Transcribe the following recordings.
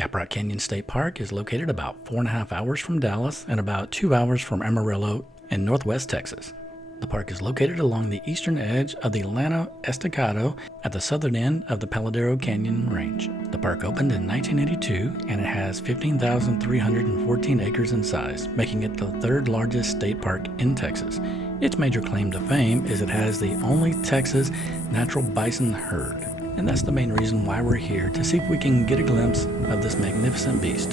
Caprock Canyons State Park is located about 4.5 hours from Dallas and about 2 hours from Amarillo in northwest Texas. The park is located along the eastern edge of the Llano Estacado at the southern end of the Paladero Canyon Range. The park opened in 1982 and it has 15,314 acres in size, making it the third largest state park in Texas. Its major claim to fame is it has the only Texas natural bison herd. And that's the main reason why we're here, to see if we can get a glimpse of this magnificent beast.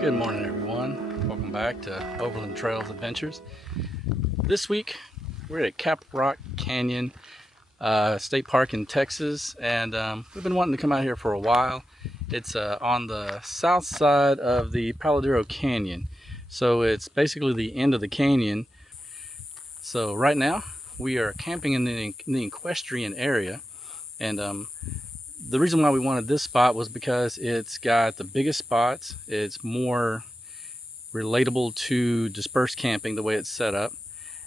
Good morning, everyone. Welcome back to Overland Trails Adventures. This week we're at Caprock Canyon State Park in Texas, and we've been wanting to come out here for a while. It's on the south side of the Paladero Canyon, so it's basically the end of the canyon. So right now we are camping in the equestrian area, and the reason why we wanted this spot was because it's got the biggest spots. It's more relatable to dispersed camping the way it's set up,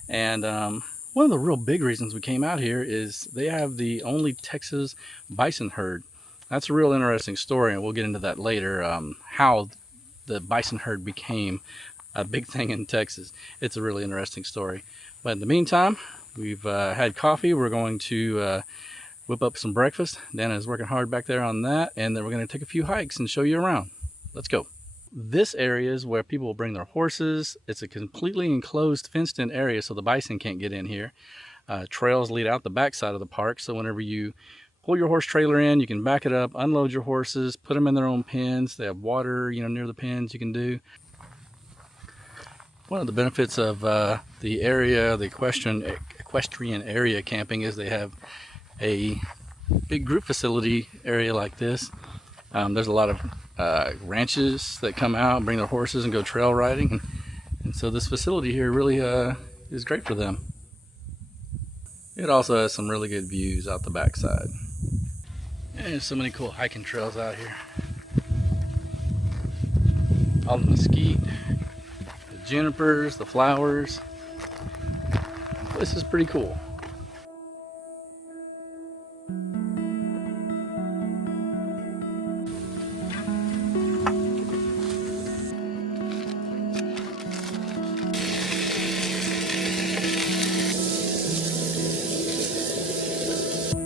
and one of the real big reasons we came out here is they have the only Texas bison herd. That's a real interesting story, and we'll get into that later, how the bison herd became a big thing in Texas. It's a really interesting story. But in the meantime, we've had coffee. We're going to whip up some breakfast. Dana is working hard back there on that, and then we're going to take a few hikes and show you around. Let's go. This area is where people will bring their horses. It's a completely enclosed, fenced-in area, so the bison can't get in here. Trails lead out the back side of the park, so whenever you pull your horse trailer in, you can back it up, unload your horses, put them in their own pens. They have water, near the pens you can do. One of the benefits of the area, the equestrian area camping, is they have a big group facility area like this. There's a lot of ranches that come out and bring their horses and go trail riding, and so this facility here really is great for them. It also has some really good views out the backside. And there's so many cool hiking trails out here. All the mesquite, the junipers, the flowers. This is pretty cool.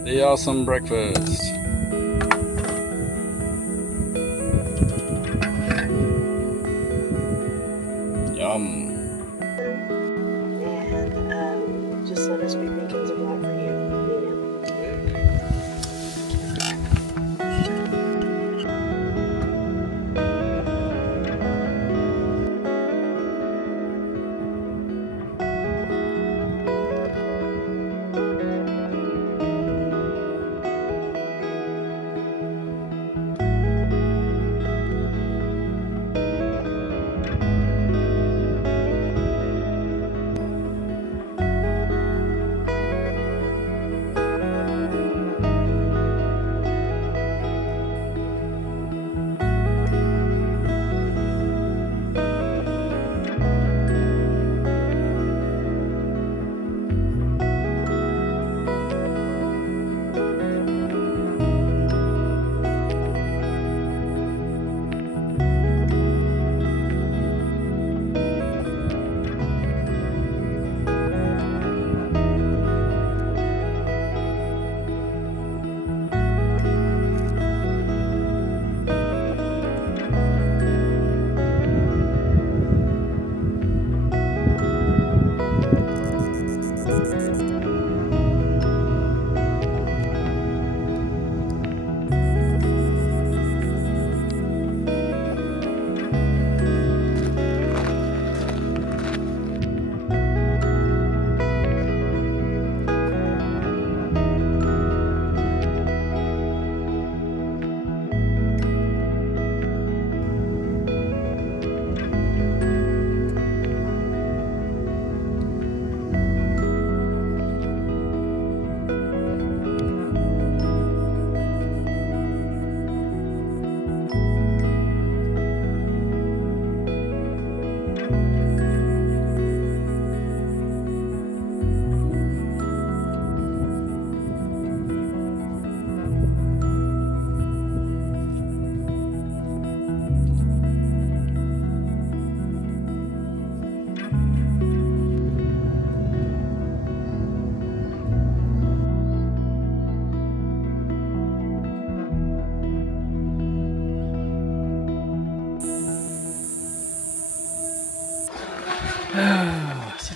The awesome breakfast. Yum. And just let us be beacons of light for you.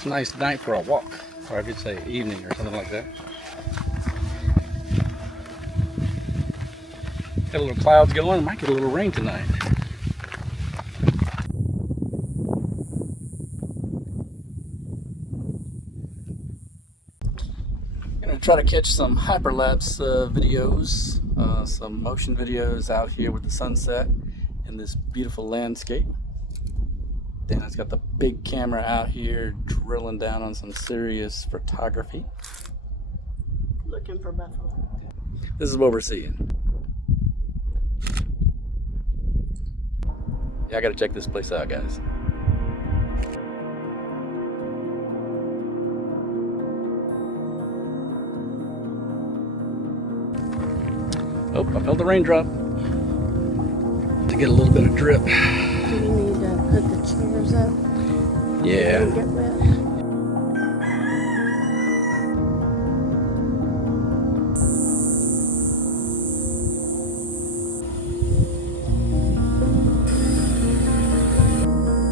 It's a nice night for a walk, or I could say evening or something like that. Got a little clouds going. Might get a little rain tonight. Gonna try to catch some hyperlapse videos, some motion videos out here with the sunset in this beautiful landscape. Dan's got the big camera out here drilling down on some serious photography. Looking for buffalo. This is what we're seeing. Yeah, I gotta check this place out, guys. Oh, I felt the raindrop. To get a little bit of drip. Do you need to put the chairs up? Yeah. And get wet?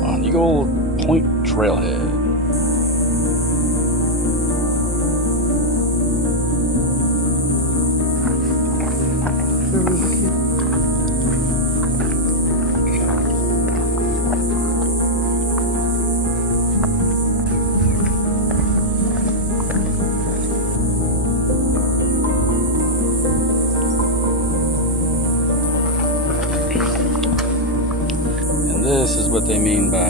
On Eagle Point Trailhead. This is what they mean by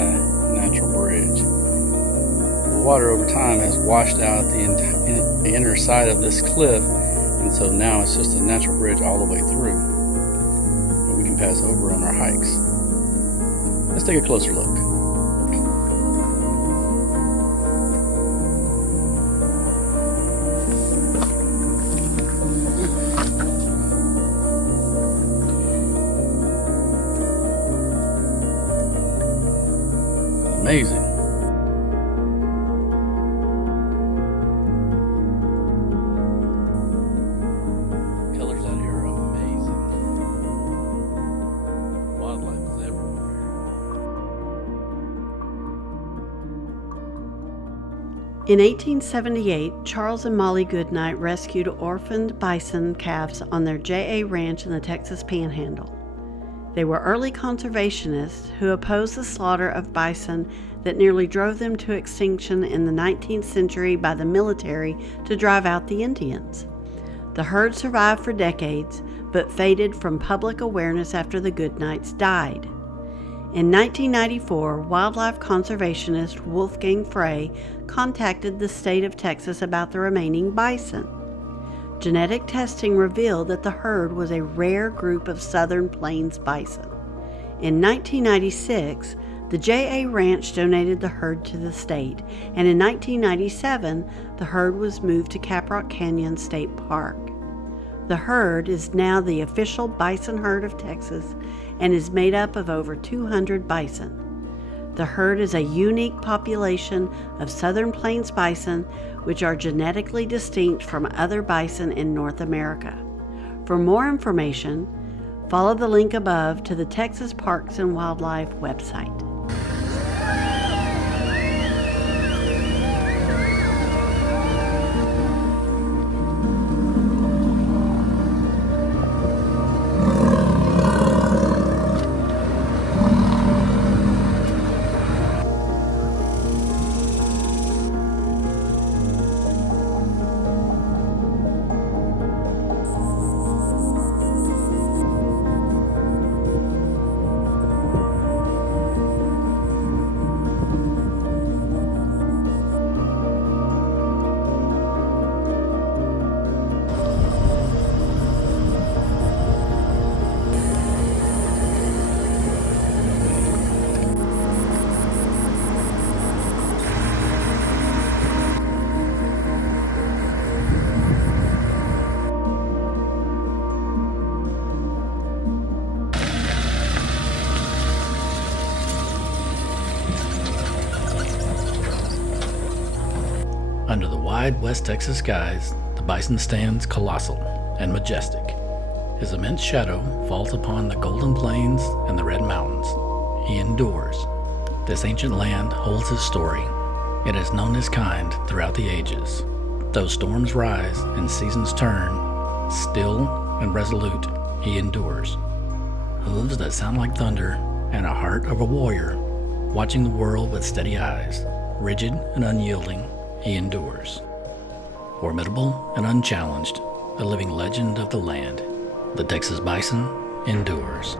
natural bridge. The water over time has washed out the inner side of this cliff, and so now it's just a natural bridge all the way through. And we can pass over on our hikes. Let's take a closer look. Amazing. Colors out here are amazing. Wildlife is everywhere. In 1878, Charles and Molly Goodnight rescued orphaned bison calves on their J.A. Ranch in the Texas Panhandle. They were early conservationists who opposed the slaughter of bison that nearly drove them to extinction in the 19th century by the military to drive out the Indians. The herd survived for decades, but faded from public awareness after the Goodnights died. In 1994, wildlife conservationist Wolfgang Frey contacted the state of Texas about the remaining bison. Genetic testing revealed that the herd was a rare group of southern plains bison. In 1996, the J.A. Ranch donated the herd to the state, and in 1997, the herd was moved to Caprock Canyons State Park. The herd is now the official bison herd of Texas and is made up of over 200 bison. The herd is a unique population of southern plains bison, which are genetically distinct from other bison in North America. For more information, follow the link above to the Texas Parks and Wildlife website. Under the wide West Texas skies, the bison stands colossal and majestic. His immense shadow falls upon the Golden Plains and the Red Mountains. He endures. This ancient land holds his story, It has known his kind throughout the ages. Though storms rise and seasons turn, still and resolute he endures. Hooves that sound like thunder and a heart of a warrior, watching the world with steady eyes, rigid and unyielding, he endures. Formidable and unchallenged, a living legend of the land, the Texas bison endures.